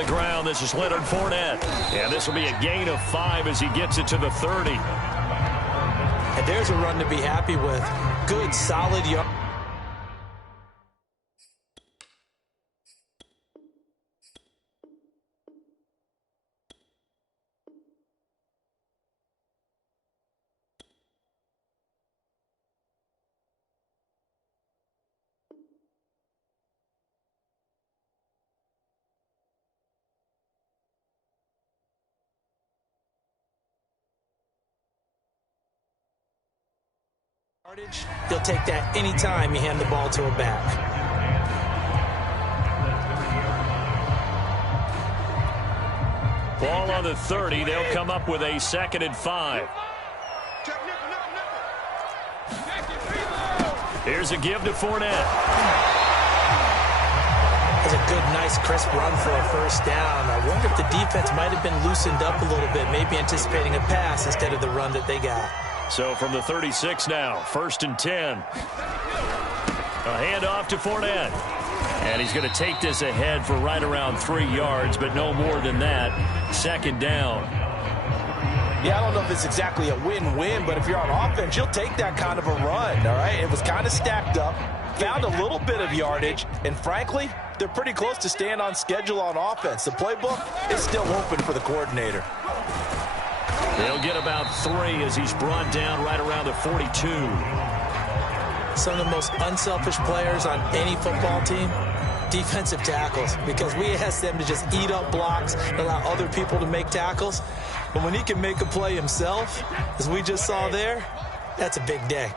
the ground. This is Leonard Fournette. And this will be a gain of 5 as he gets it to the 30. And there's a run to be happy with. Good, solid yard. He'll take that anytime you hand the ball to a back. Ball on the 30. They'll come up with a 2nd and 5. Here's a give to Fournette. That's a good, nice, crisp run for a first down. I wonder if the defense might have been loosened up a little bit, maybe anticipating a pass instead of the run that they got. So from the 36 now, 1st and 10. A handoff to Fournette. And he's going to take this ahead for right around 3 yards, but no more than that. 2nd down. Yeah, I don't know if it's exactly a win-win, but if you're on offense, you'll take that kind of a run, all right? It was kind of stacked up, found a little bit of yardage, and frankly, they're pretty close to staying on schedule on offense. The playbook is still open for the coordinator. They'll get about 3 as he's brought down right around the 42. Some of the most unselfish players on any football team, defensive tackles, because we ask them to just eat up blocks and allow other people to make tackles. But when he can make a play himself, as we just saw there, that's a big day.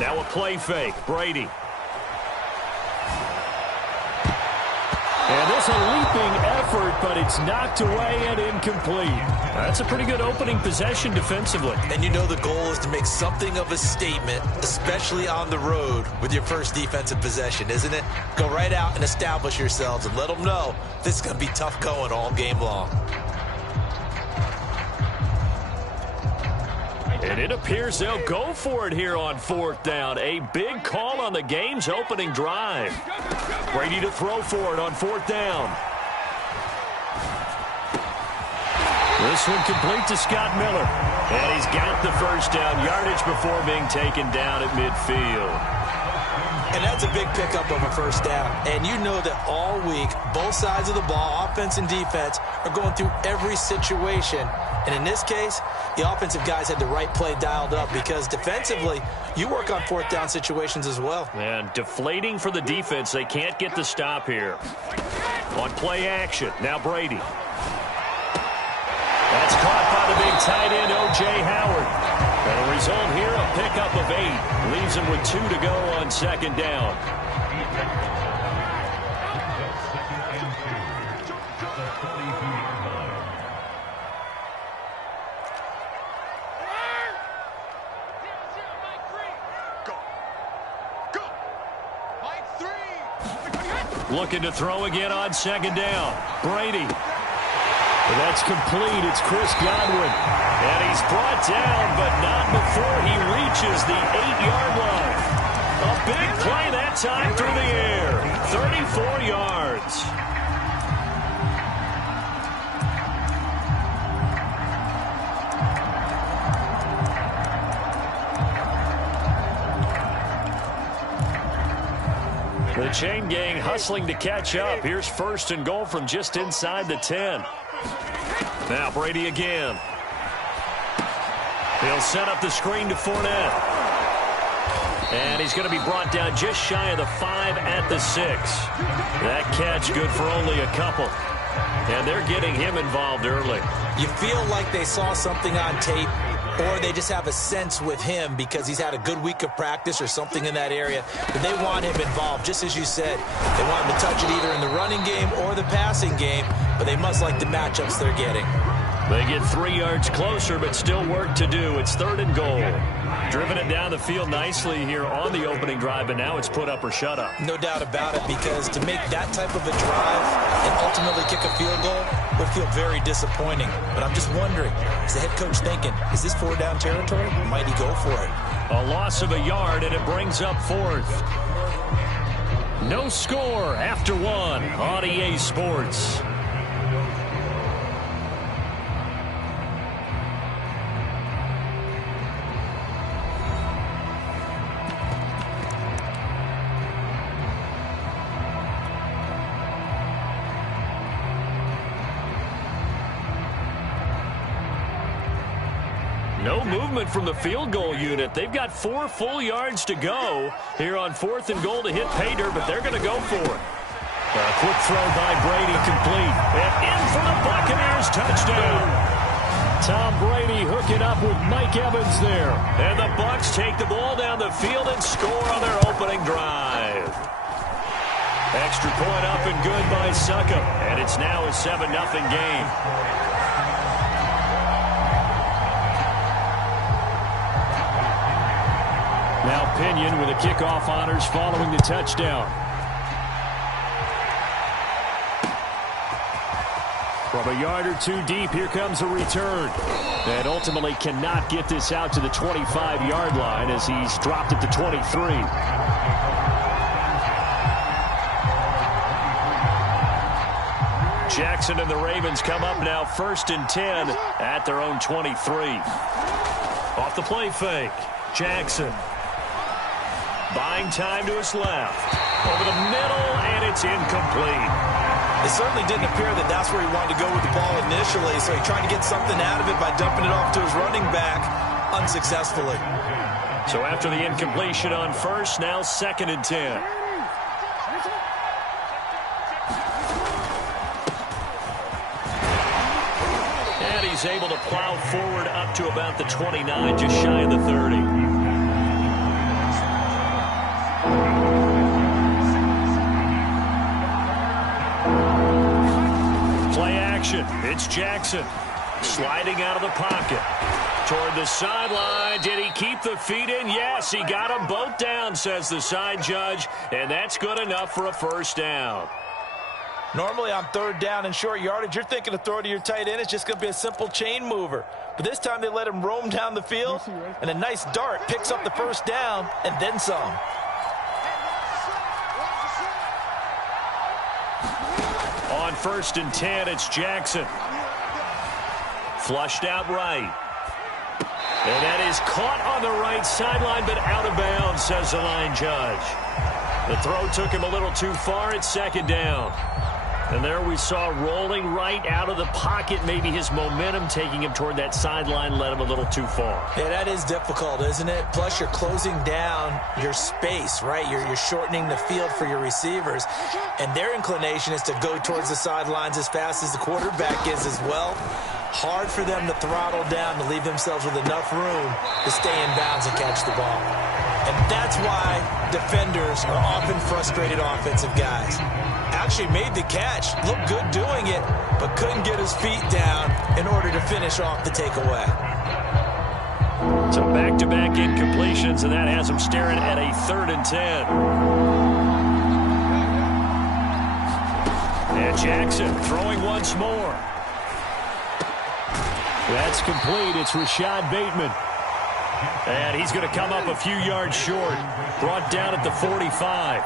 Now a play fake. Brady. And this a leaping effort, but it's knocked away and incomplete. That's a pretty good opening possession defensively. And you know the goal is to make something of a statement, especially on the road with your first defensive possession, isn't it? Go right out and establish yourselves and let them know this is going to be tough going all game long. And it appears they'll go for it here on 4th down. A big call on the game's opening drive. Brady to throw for it on 4th down. This one complete to Scott Miller. And he's got the first down yardage before being taken down at midfield. And that's a big pickup of a first down. And you know that all week, both sides of the ball, offense and defense, are going through every situation. And in this case, the offensive guys had the right play dialed up because defensively, you work on 4th down situations as well. And deflating for the defense. They can't get the stop here. On play action, now Brady. That's caught by the big tight end, O.J. Howard. And the result here, a pickup of 8. Leaves him with 2 to go on 2nd down. Looking to throw again on 2nd down. Brady. That's complete. It's Chris Godwin. And he's brought down, but not before he reaches the 8-yard line. A big play that time through the air. 34 yards. The chain gang hustling to catch up. Here's 1st and goal from just inside the 10. Now Brady again. He'll set up the screen to Fournette. And he's going to be brought down just shy of the 5 at the 6. That catch good for only a couple. And they're getting him involved early. You feel like they saw something on tape, or they just have a sense with him because he's had a good week of practice or something in that area. But they want him involved, just as you said. They want him to touch it either in the running game or the passing game, but they must like the matchups they're getting. They get 3 yards closer, but still work to do. It's 3rd and goal. Driven it down the field nicely here on the opening drive, and now it's put up or shut up. No doubt about it, because to make that type of a drive and ultimately kick a field goal would feel very disappointing. But I'm just wondering, is the head coach thinking, is this 4-down territory? Might he go for it? A loss of a yard, and it brings up fourth. No score after one on EA Sports. No movement from the field goal unit. They've got 4 full yards to go here on 4th and goal to hit pay dirt, but they're going to go for it. A quick throw by Brady, complete. And in for the Buccaneers, touchdown. Tom Brady hooking up with Mike Evans there. And the Bucs take the ball down the field and score on their opening drive. Extra point up and good by Succop. And it's now a 7-0 game. Now Pinion with the kickoff honors following the touchdown. From a yard or two deep, here comes a return. And ultimately cannot get this out to the 25-yard line as he's dropped it to 23. Jackson and the Ravens come up now 1st and 10 at their own 23. Off the play fake, Jackson. Buying time to his left. Over the middle, and it's incomplete. It certainly didn't appear that that's where he wanted to go with the ball initially, so he tried to get something out of it by dumping it off to his running back unsuccessfully. So after the incompletion on first, now 2nd and 10. And he's able to plow forward up to about the 29, just shy of the 30. It's Jackson sliding out of the pocket toward the sideline. Did he keep the feet in? Yes, he got them both down, says the side judge, and that's good enough for a first down. Normally on 3rd down and short yardage, you're thinking of throw to your tight end. It's just going to be a simple chain mover. But this time they let him roam down the field, and a nice dart picks up the first down and then some. On 1st and 10, it's Jackson. Flushed out right. And that is caught on the right sideline, but out of bounds, says the line judge. The throw took him a little too far. It's 2nd down. And there we saw rolling right out of the pocket. Maybe his momentum taking him toward that sideline led him a little too far. Yeah, that is difficult, isn't it? Plus, you're closing down your space, right? You're shortening the field for your receivers. And their inclination is to go towards the sidelines as fast as the quarterback is as well. Hard for them to throttle down to leave themselves with enough room to stay in bounds and catch the ball. And that's why defenders are often frustrated offensive guys. Actually made the catch, looked good doing it, but couldn't get his feet down in order to finish off the takeaway. So back-to-back incompletions, and that has him staring at a 3rd and 10. And Jackson throwing once more. That's complete. It's Rashad Bateman. And he's going to come up a few yards short. Brought down at the 45.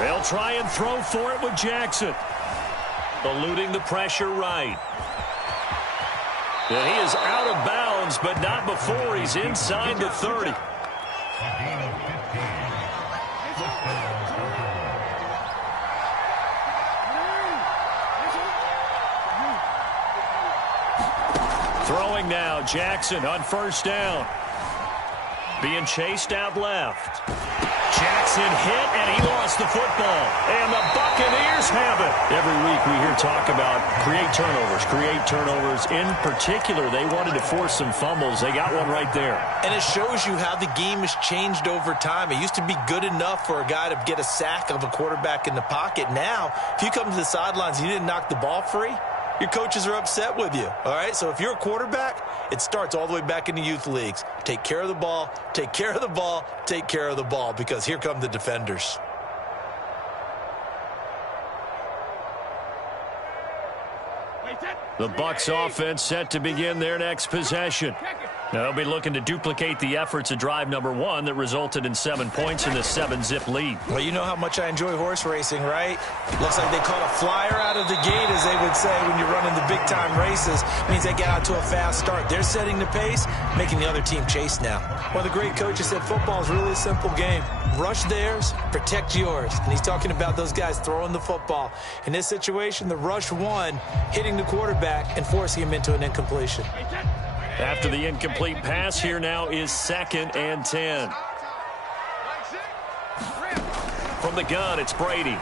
They'll try and throw for it with Jackson. Eluding the pressure right. And he is out of bounds, but not before he's inside the 30. Throwing now, Jackson on 1st down. Being chased out left. Jackson hit, and he lost the football. And the Buccaneers have it. Every week we hear talk about create turnovers. In particular, they wanted to force some fumbles. They got one right there. And it shows you how the game has changed over time. It used to be good enough for a guy to get a sack of a quarterback in the pocket. Now, if you come to the sidelines and you didn't knock the ball free, your coaches are upset with you, all right? So if you're a quarterback, it starts all the way back in the youth leagues. Take care of the ball, take care of the ball, take care of the ball, because here come the defenders. Wait, set. The Bucs offense set to begin their next possession. They'll be looking to duplicate the efforts of drive number 1 that resulted in 7 points in the 7-zip lead. Well, you know how much I enjoy horse racing, right? Looks like they caught a flyer out of the gate, as they would say when you're running the big-time races. Means they get out to a fast start. They're setting the pace, making the other team chase now. One of the great coaches said football is really a simple game. Rush theirs, protect yours. And he's talking about those guys throwing the football. In this situation, the rush won, hitting the quarterback and forcing him into an incompletion. After the incomplete pass, here now is 2nd and 10. From the gun, it's Brady.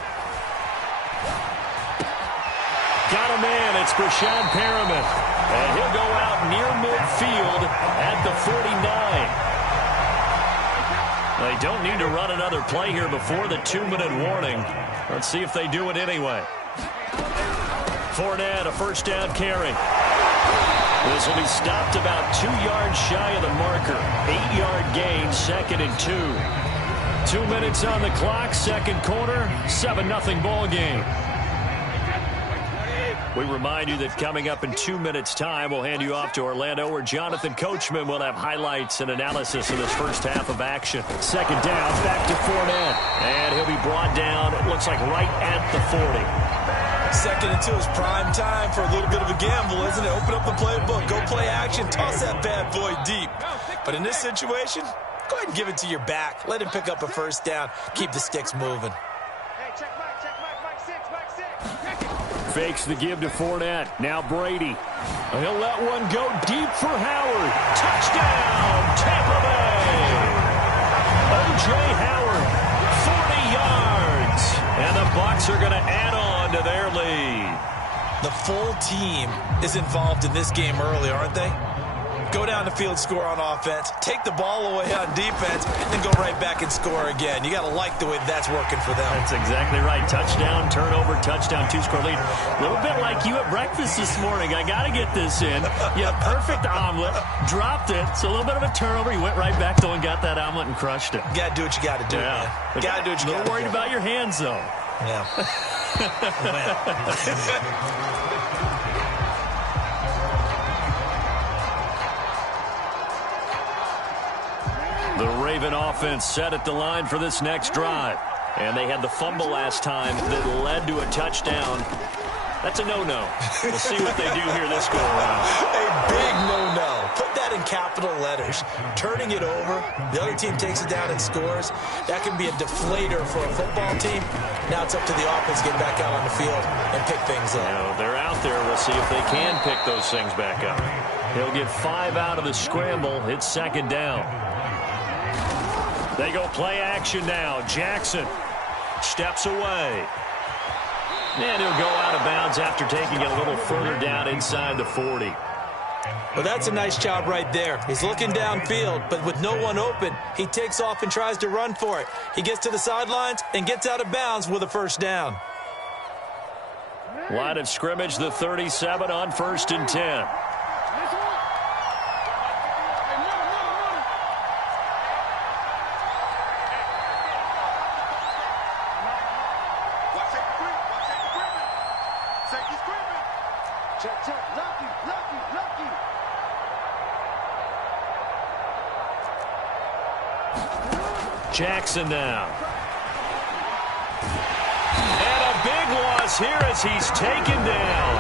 Got a man, it's Brashad Perriman. And he'll go out near midfield at the 49. They don't need to run another play here before the 2-minute warning. Let's see if they do it anyway. Fournette, a first down carry. This will be stopped about 2 yards shy of the marker. 8-yard gain, 2nd and 2. 2 minutes on the clock, second quarter, 7-0 ball game. We remind you that coming up in 2 minutes' time, we'll hand you off to Orlando, where Jonathan Coachman will have highlights and analysis of this first half of action. Second down, back to Fournette. And he'll be brought down, it looks like right at the 40. 2nd and 2 is prime time for a little bit of a gamble, isn't it? Open up the playbook, go play action, toss that bad boy deep. But in this situation, go ahead and give it to your back. Let him pick up a first down. Keep the sticks moving. Fakes the give to Fournette. Now Brady. He'll let one go deep for Howard. Touchdown, Tampa Bay. O.J. Howard, 40 yards. And the Bucs are going to add on to their lead. The full team is involved in this game early, aren't they? Go down the field, score on offense, take the ball away on defense, then go right back and score again. You got to like the way that's working for them. That's exactly right. Touchdown, turnover, touchdown, 2-score lead. A little bit like you at breakfast this morning. I got to get this in. You had a perfect omelet, dropped it. So a little bit of a turnover. You went right back though and got that omelet and crushed it. You got to do what you got to do, man. You got to do what you got to do. A little worried about your hands, though. Yeah. The Raven offense set at the line for this next drive. And they had the fumble last time that led to a touchdown. That's a no-no. We'll see what they do here this go-around. A big no-no. Put that in capital letters. Turning it over, the other team takes it down and scores. That can be a deflator for a football team. Now it's up to the offense to get back out on the field and pick things up. They're out there. We'll see if they can pick those things back up. He'll get 5 out of the scramble. It's 2nd down. They go play action now. Jackson steps away. And he'll go out of bounds after taking it a little further down inside the 40. Well, that's a nice job right there. He's looking downfield, but with no one open, he takes off and tries to run for it. He gets to the sidelines and gets out of bounds with a first down. Line of scrimmage, the 37 on 1st and 10. Jackson now. And a big loss here as he's taken down.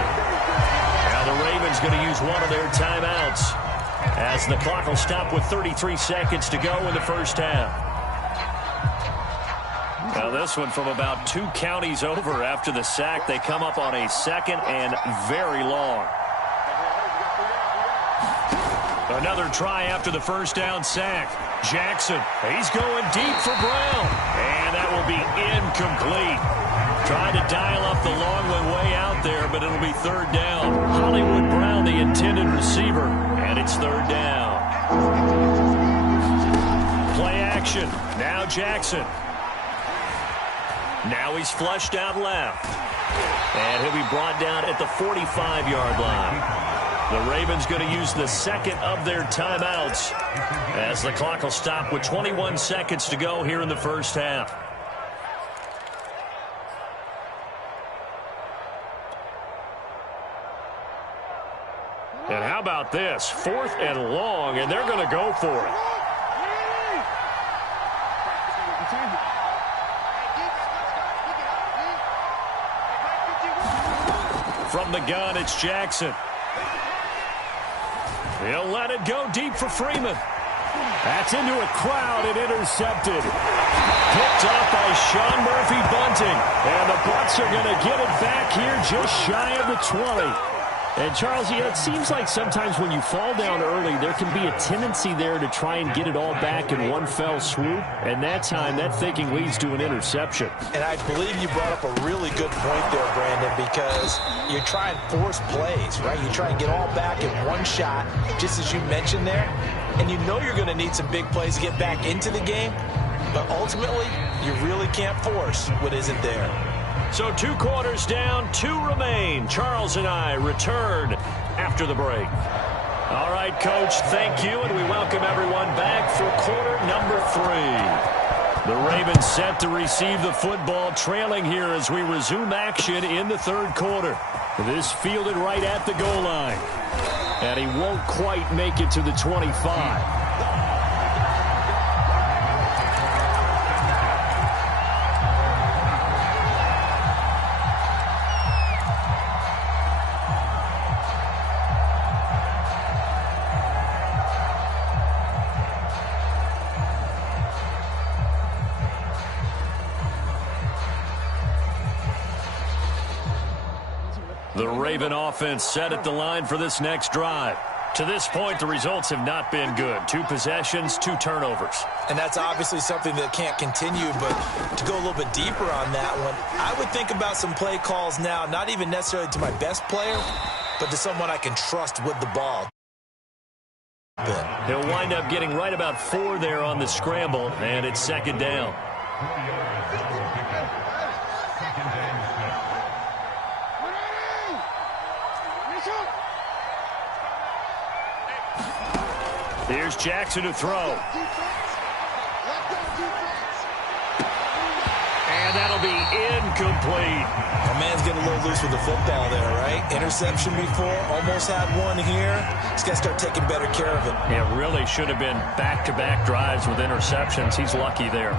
Now the Ravens going to use one of their timeouts as the clock will stop with 33 seconds to go in the first half. Now this one from about 2 counties over after the sack. They come up on a 2nd and very long. Another try after the first down sack. Jackson, he's going deep for Brown. And that will be incomplete. Trying to dial up the long one way out there, but it'll be 3rd down. Hollywood Brown, the intended receiver, and it's 3rd down. Play action. Now Jackson. Now he's flushed out left. And he'll be brought down at the 45-yard line. The Ravens going to use the 2nd of their timeouts as the clock will stop with 21 seconds to go here in the first half. And how about this? 4th and long, and they're going to go for it. From the gun, it's Jackson. He'll let it go deep for Freeman. That's into a crowd and intercepted. Picked off by Sean Murphy-Bunting. And the Bucs are going to get it back here just shy of the 20. And, Charles, it seems like sometimes when you fall down early, there can be a tendency there to try and get it all back in one fell swoop. And that time, that thinking leads to an interception. And I believe you brought up a really good point there, Brandon, because you try and force plays, right? You try and get all back in one shot, just as you mentioned there. And you know you're going to need some big plays to get back into the game. But ultimately, you really can't force what isn't there. So 2 quarters down, 2 remain. Charles and I return after the break. All right, Coach, thank you, and we welcome everyone back for quarter number 3. The Ravens set to receive the football, trailing here as we resume action in the 3rd quarter. This fielded right at the goal line. And he won't quite make it to the 25. The Raven offense set at the line for this next drive. To this point, the results have not been good. 2 possessions, 2 turnovers. And that's obviously something that can't continue, but to go a little bit deeper on that one, I would think about some play calls now, not even necessarily to my best player, but to someone I can trust with the ball. He'll wind up getting right about 4 there on the scramble, and it's 2nd down. Here's Jackson to throw. And that'll be incomplete. My man's getting a little loose with the football there, right? Interception before, almost had one here. He's got to start taking better care of it. It really should have been back-to-back drives with interceptions. He's lucky there.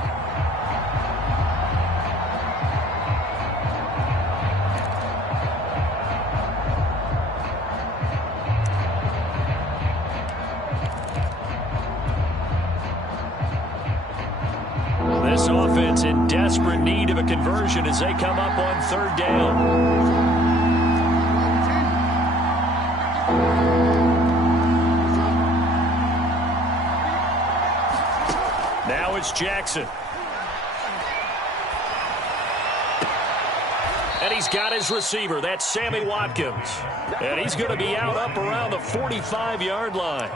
This offense in desperate need of a conversion as they come up on 3rd down. Now it's Jackson. And he's got his receiver. That's Sammy Watkins. And he's going to be out up around the 45-yard line.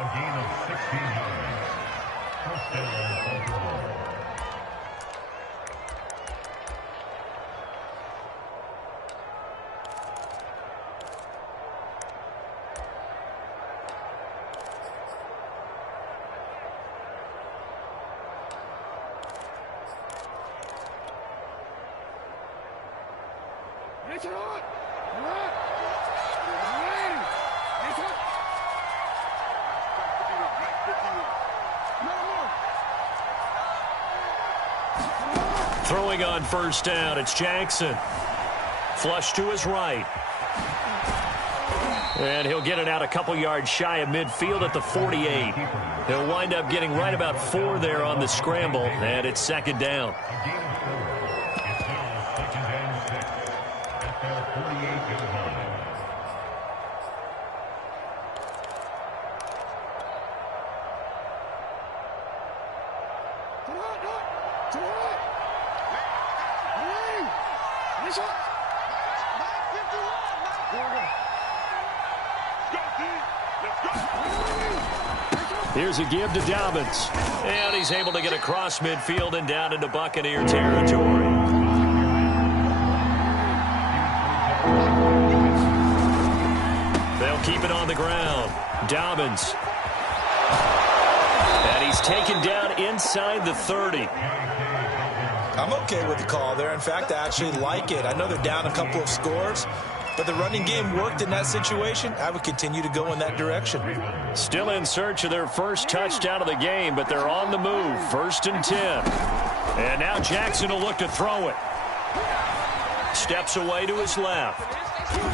Throwing on 1st down, it's Jackson. Flush to his right. And he'll get it out a couple yards shy of midfield at the 48. He'll wind up getting right about 4 there on the scramble, and it's 2nd down. Here's a give to Dobbins. And he's able to get across midfield and down into Buccaneer territory. They'll keep it on the ground. Dobbins. And he's taken down inside the 30. I'm okay with the call there. In fact, I actually like it. I know they're down a couple of scores, but the running game worked in that situation. I would continue to go in that direction. Still in search of their first touchdown of the game, but they're on the move. 1st and 10. And now Jackson will look to throw it. Steps away to his left.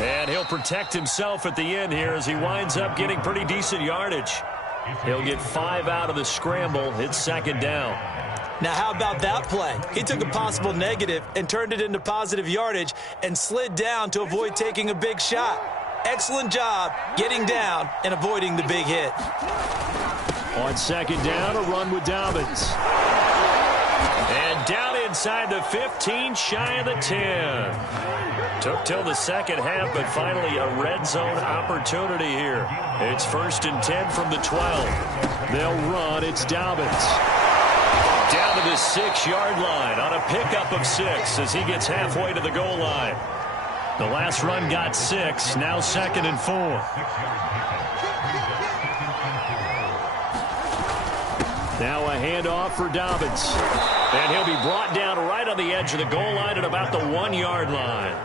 And he'll protect himself at the end here as he winds up getting pretty decent yardage. He'll get 5 out of the scramble. It's 2nd down. Now, how about that play? He took a possible negative and turned it into positive yardage and slid down to avoid taking a big shot. Excellent job getting down and avoiding the big hit. On 2nd down, a run with Dobbins. And down inside the 15, shy of the 10. Took till the second half, but finally a red zone opportunity here. It's 1st and 10 from the 12. They'll run. It's Dobbins. Down to the 6-yard line on a pickup of 6 as he gets halfway to the goal line. The last run got 6. Now 2nd and 4. Now a handoff for Dobbins. And he'll be brought down right on the edge of the goal line at about the 1-yard line.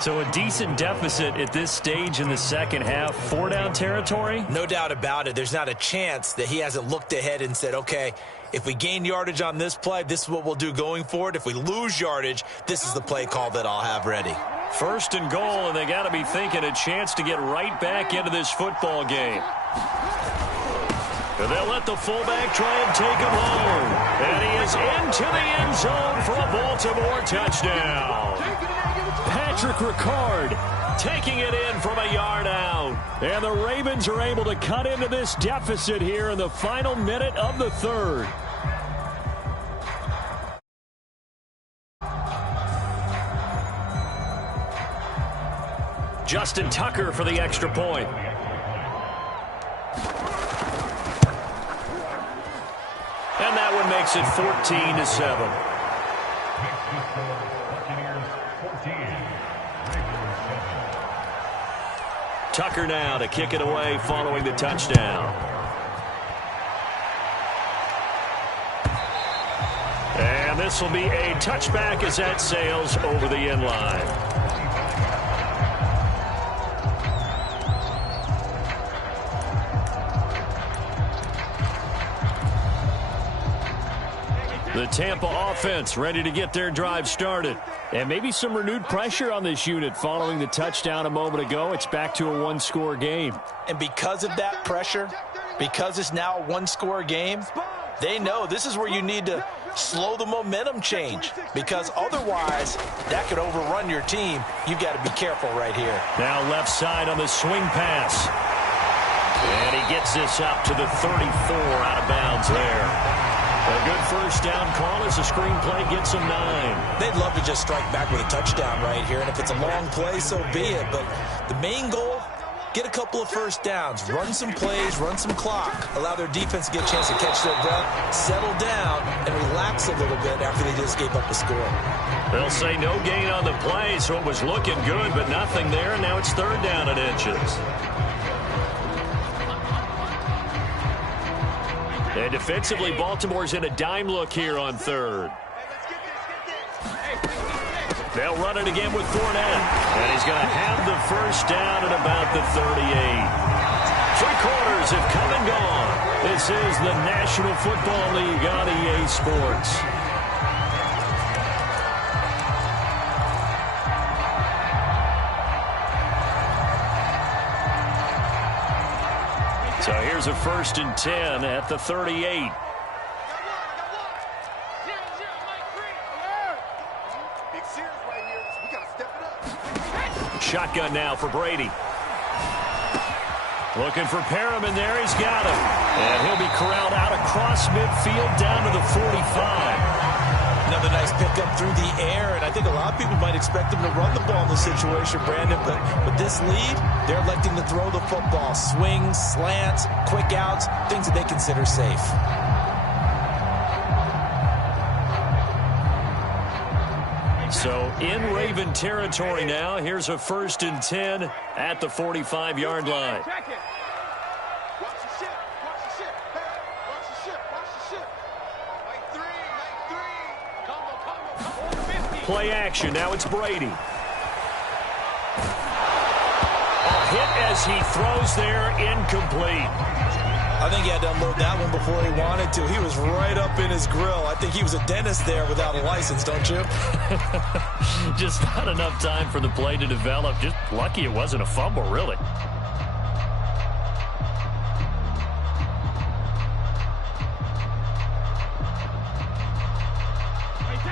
So a decent deficit at this stage in the second half. 4-down territory? No doubt about it. There's not a chance that he hasn't looked ahead and said, okay, if we gain yardage on this play, this is what we'll do going forward. If we lose yardage, this is the play call that I'll have ready. 1st and goal, and they got to be thinking a chance to get right back into this football game. And they'll let the fullback try and take him home. And he is into the end zone for a Baltimore touchdown. Patrick Ricard taking it in from a yard out. And the Ravens are able to cut into this deficit here in the final minute of the 3rd. Justin Tucker for the extra point. And that one makes it 14-7. Tucker now to kick it away following the touchdown. And this will be a touchback as that sails over the end line. The Tampa offense ready to get their drive started. And maybe some renewed pressure on this unit following the touchdown a moment ago. It's back to a 1-score game. And because of that pressure, because it's now a 1-score game, they know this is where you need to slow the momentum change. Because otherwise, that could overrun your team. You've got to be careful right here. Now left side on the swing pass. And he gets this up to the 34 out of bounds there. A good 1st down call as the screenplay gets them 9. They'd love to just strike back with a touchdown right here, and if it's a long play, so be it. But the main goal, get a couple of 1st downs, run some plays, run some clock, allow their defense to get a chance to catch their breath, settle down, and relax a little bit after they just gave up a score. They'll say no gain on the play, so it was looking good, but nothing there, and now it's 3rd down and inches. And defensively, Baltimore's in a dime look here on 3rd. They'll run it again with Fournette. And he's going to have the 1st down at about the 38. 3 quarters have come and gone. This is the National Football League on EA Sports. So here's a 1st and 10 at the 38. Shotgun now for Brady. Looking for Perriman there. He's got him. And he'll be corralled out across midfield down to the 45. Another nice pickup through the air, and I think a lot of people might expect him to run the ball in this situation, Brandon, but with this lead, they're electing to throw the football. Swings, slants, quick outs, things that they consider safe. So in Raven territory now. Here's a 1st and 10 at the 45-yard line. Play action. Now it's Brady. as he throws there, incomplete. I think he had to unload that one before he wanted to. He was right up in his grill. I think he was a dentist there without a license, don't you? Just not enough time for the play to develop. Just lucky it wasn't a fumble, really.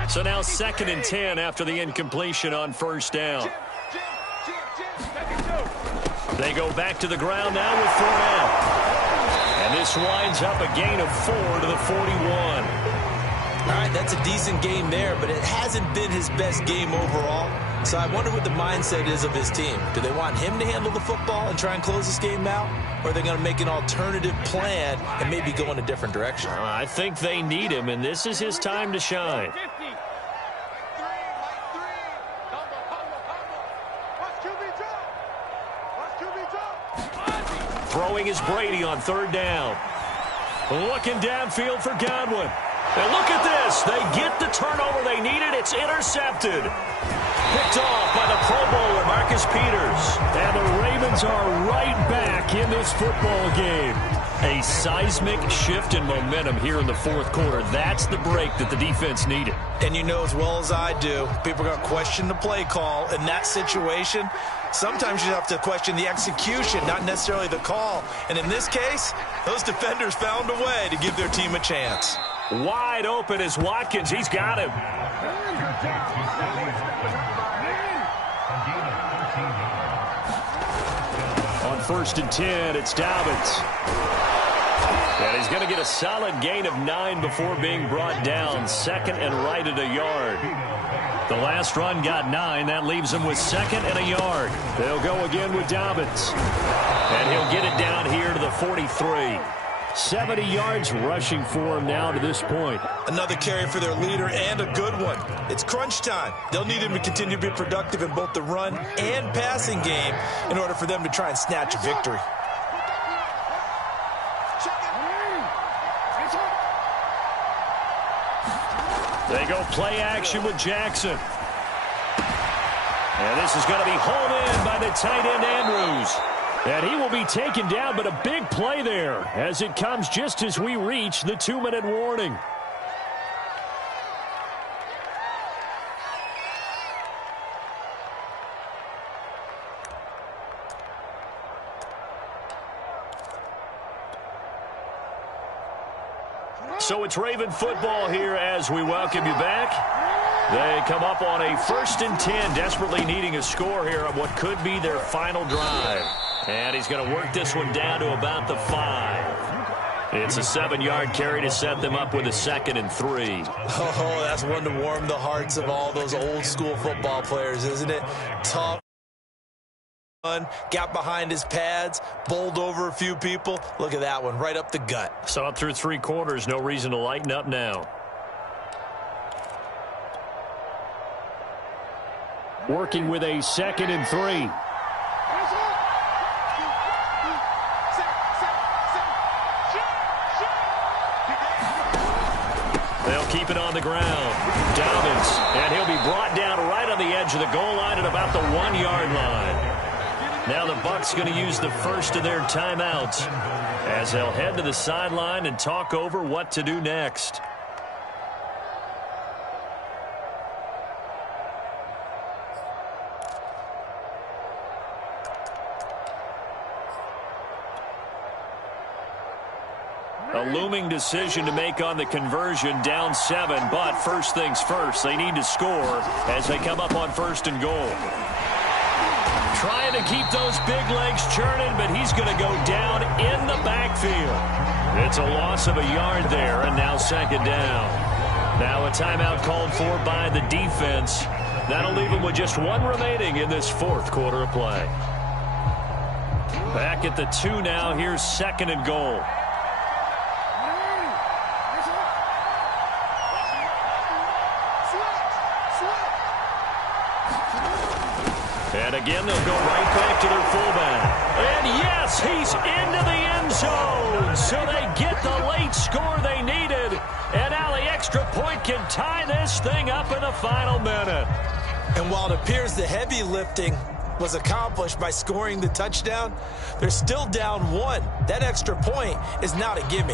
So now 2nd and 10 after the incompletion on first down. They go back to the ground now with Fournette. And this winds up a gain of 4 to the 41. All right, that's a decent game there, but it hasn't been his best game overall. So I wonder what the mindset is of his team. Do they want him to handle the football and try and close this game out? Or are they going to make an alternative plan and maybe go in a different direction? I think they need him, and this is his time to shine. Throwing is Brady on 3rd down. Looking downfield for Godwin. And look at this. They get the turnover they needed. It's intercepted. Picked off by the Pro Bowler, Marcus Peters. And the Ravens are right back in this football game. A seismic shift in momentum here in the 4th quarter. That's the break that the defense needed. And you know as well as I do, people are going to question the play call in that situation. Sometimes you have to question the execution, not necessarily the call. And in this case, those defenders found a way to give their team a chance. Wide open is Watkins. He's got him. On 1st and 10, it's Dobbins. And he's going to get a solid gain of 9 before being brought down. 2nd and right at a yard. The last run got 9. That leaves him with 2nd and a yard. They'll go again with Dobbins. And he'll get it down here to the 43. 70 yards rushing for him now to this point. Another carry for their leader and a good one. It's crunch time. They'll need him to continue to be productive in both the run and passing game in order for them to try and snatch a victory. They go play action with Jackson. And this is going to be hauled in by the tight end Andrews. And he will be taken down, but a big play there as it comes just as we reach the 2-minute warning. So it's Raven football here as we welcome you back. They come up on a 1st and 10, desperately needing a score here on what could be their final drive. And he's going to work this one down to about the 5. It's a 7-yard carry to set them up with a 2nd and 3. Oh, that's one to warm the hearts of all those old school football players, isn't it? Tough. Got behind his pads, bowled over a few people. Look at that one, right up the gut. So up through 3 quarters, no reason to lighten up now. Working with a 2nd and 3. They'll keep it on the ground. Dobbins, and he'll be brought down right on the edge of the goal line at about the 1-yard line. Now the Bucs going to use the first of their timeouts as they'll head to the sideline and talk over what to do next. A looming decision to make on the conversion, down 7, but first things first, they need to score as they come up on 1st and goal. Trying to keep those big legs churning, but he's going to go down in the backfield. It's a loss of a yard there, and now 2nd down. Now a timeout called for by the defense. That'll leave him with just 1 remaining in this 4th quarter of play. Back at the 2 now, here's 2nd and goal. And again, they'll go right back to their fullback. And yes, he's into the end zone. So they get the late score they needed. And now the extra point can tie this thing up in the final minute. And while it appears the heavy lifting was accomplished by scoring the touchdown. They're still down 1. That extra point is not a gimme.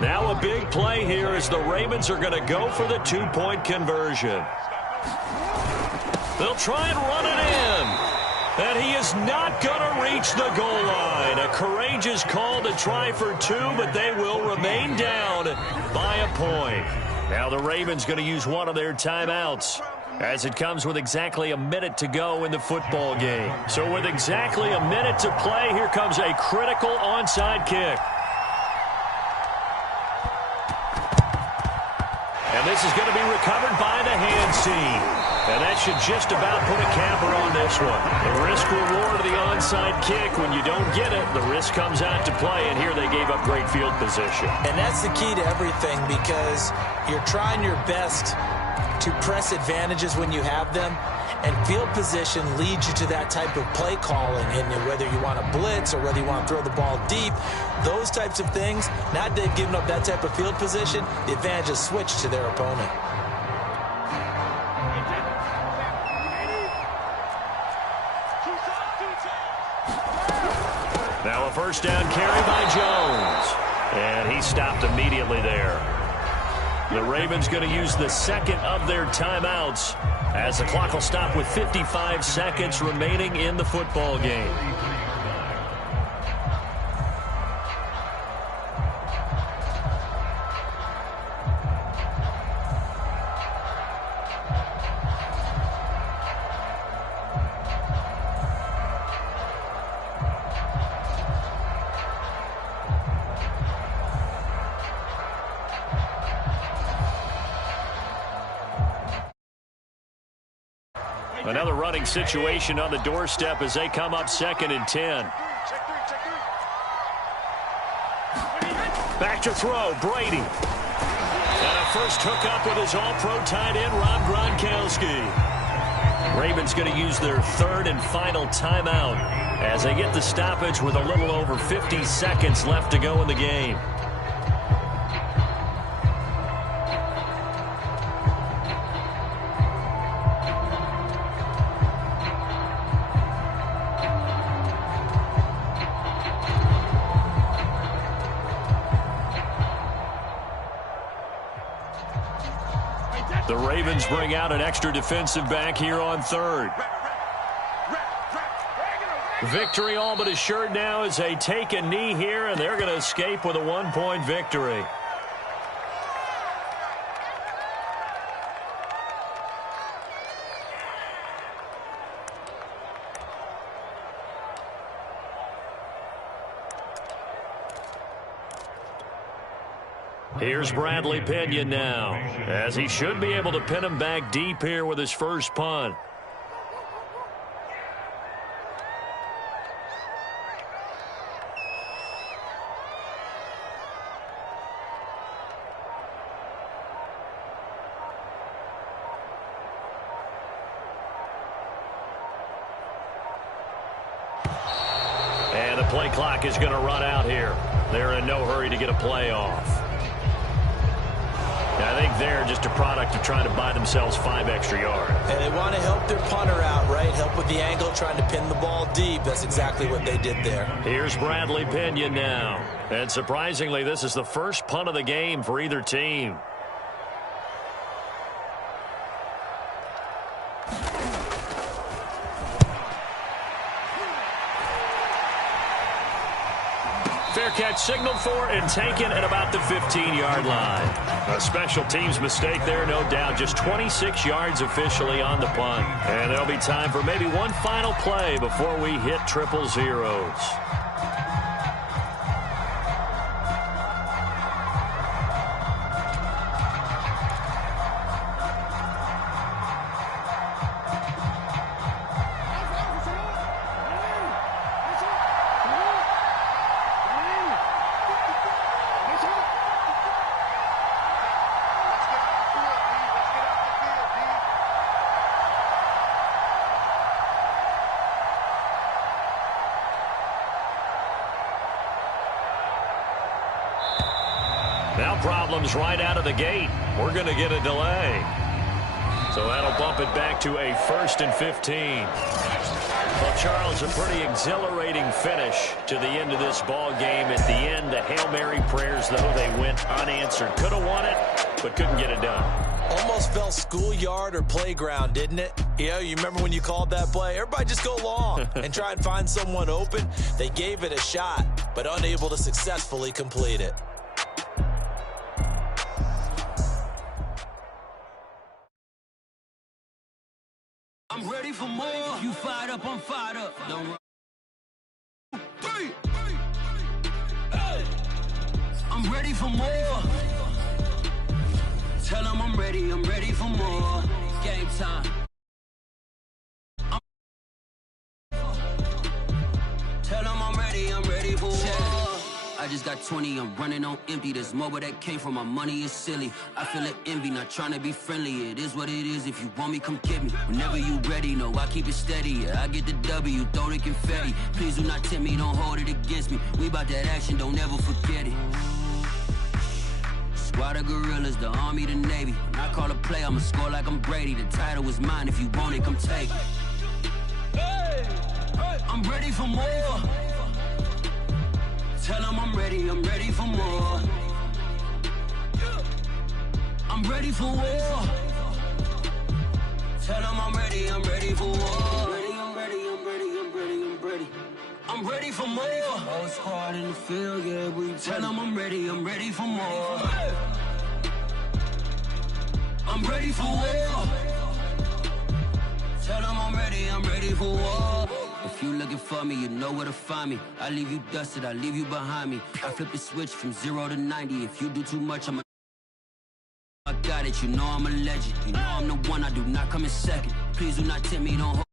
Now a big play here as the Ravens are going to go for the 2-point conversion. They'll try and run it in. And he is not going to reach the goal line. A courageous call to try for 2, but they will remain down by a point. Now the Ravens going to use one of their timeouts, as it comes with exactly a minute to go in the football game. So with exactly a minute to play, here comes a critical onside kick. And this is going to be recovered by the hands team. And that should just about put a capper on this one. The risk-reward of the onside kick, when you don't get it, the risk comes out to play, and here they gave up great field position. And that's the key to everything, because you're trying your best to press advantages when you have them, and field position leads you to that type of play calling. And whether you want to blitz or whether you want to throw the ball deep, those types of things, now that they've given up that type of field position, the advantage is switched to their opponent. Now a first down carry by Jones. And he stopped immediately there. The Ravens going to use the second of their timeouts, as the clock will stop with 55 seconds remaining in the football game. Another running situation on the doorstep as they come up 2nd and 10. Back to throw, Brady. And a first hookup with his all-pro tight end, Rob Gronkowski. Ravens going to use their third and final timeout as they get the stoppage with a little over 50 seconds left to go in the game. The Ravens bring out an extra defensive back here on third. Victory all but assured now as they take a knee here, and they're going to escape with a 1-point victory. Here's Bradley Pinion now, as he should be able to pin him back deep here with his first punt. And the play clock is going to run out here. They're in no hurry to get a play off. I think they're just a product of trying to buy themselves 5 extra yards. And they want to help their punter out, right? Help with the angle, trying to pin the ball deep. That's exactly what they did there. Here's Bradley Pinion now. And surprisingly, this is the first punt of the game for either team. Fair catch signaled for and taken at about the 15-yard line. A special teams mistake there, no doubt. Just 26 yards officially on the punt. And there'll be time for maybe one final play before we hit triple zeros. Now problems right out of the gate. We're going to get a delay. So that'll bump it back to a 1st and 15. Well, Charles, a pretty exhilarating finish to the end of this ball game. At the end, the Hail Mary prayers, though, they went unanswered. Could have won it, but couldn't get it done. Almost felt schoolyard or playground, didn't it? You remember when you called that play? Everybody just go long and try and find someone open. They gave it a shot, but unable to successfully complete it. I'm ready for more. You fired up, I'm fired up. Don't run. 3. Hey. I'm ready for more. Tell them I'm ready for more. Game time. Tell them I'm ready for more. I just got 20, I'm running on empty. This mobile that came from my money is silly. I feel it envy, not trying to be friendly. It is what it is, if you want me, come get me. Whenever you ready, no, I keep it steady. Yeah, I get the W, throw the confetti. Please do not tempt me, don't hold it against me. We about that action, don't ever forget it. Squad of gorillas, the Army, the Navy. When I call a play, I'ma score like I'm Brady. The title is mine, if you want it, come take it. Hey, I'm ready for more. Tell them I'm ready for more. I'm ready for war. Tell them I'm ready for war. I'm ready. I'm ready for more. Whole squad in the field, yeah, we tell them I'm ready for more. I'm ready for war. Tell them I'm ready for war. If you looking for me, you know where to find me. I leave you dusted, I leave you behind me. I flip the switch from 0 to 90. If you do too much, I got it, you know I'm a legend. You know I'm the one, I do not come in second. Please do not tempt me, don't hold